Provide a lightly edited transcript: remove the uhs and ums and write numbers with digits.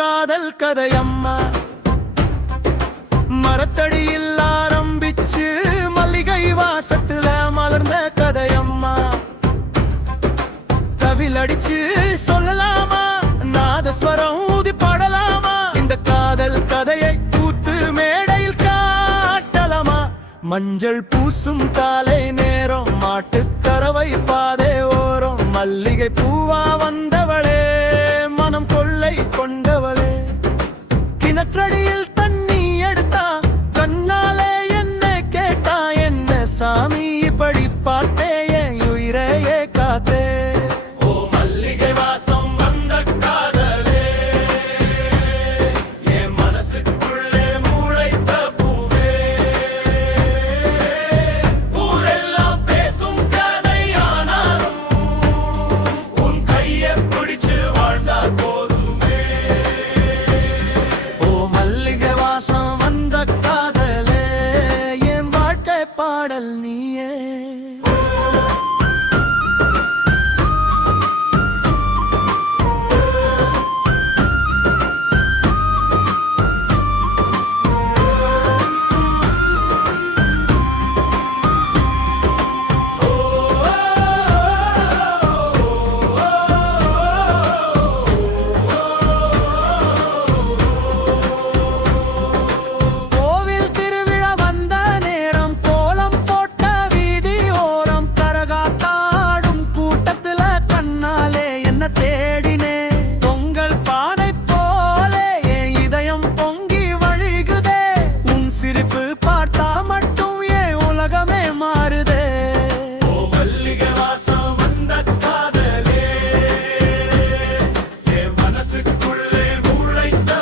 காதல் கதையம்மா. மரத்தடியில் ஆரம்பிச்சு மல்லிகை வாசத்துல மலர்ந்த கதையம்மா. தவில் அடிச்சு சொல்லலாமா, நாதஸ்வரம் ஊதி பாடலாமா, இந்த காதல் கதையை கூத்து மேடையில் காட்டலாமா. மஞ்சள் பூசும் காலை நேரம், மாட்டுக் கறவை பாதை ஓரம், மல்லிகை பூவா வந்தவளே, மனம் கொள்ளை கொண்டவளே. கிணற்றடியில் தண்ணி எடுத்தா, கண்ணாலே என்ன கேட்டா, என்ன சாமி இப்படி பார்த்தே, என் உயிரையே காத்தே. ஓ மல்லிகை வாசம் வந்த காதலே, என் மனசுக்குள்ளே முளைத்த பூவே. ஊரெல்லாம் பேசும் கதையானாலும், உன் கையை பிடிச்சு வாழ்ந்தால் போதுமே. ஓ மல்லிகை வாசம் வந்த காதலே, என் வாழ்க்கை பாடல் நீயே. கோவில் திருவிழா வந்த நேரம், கோலம் போட்ட வீதி ஓரம், கரகாத்தாடும் கூட்டத்துல கண்ணாலே என்ன தேடினே. பொங்கல் பானை போலே என் இதயம் பொங்கி வழிகுதே, உன் சிரிப்பு பார்த்தா மட்டும் என் உலகமே மாறுதே. ஓ மல்லிகை வாசம் வந்த காதலே, என் மனசுக்குள்ளே முளைத்த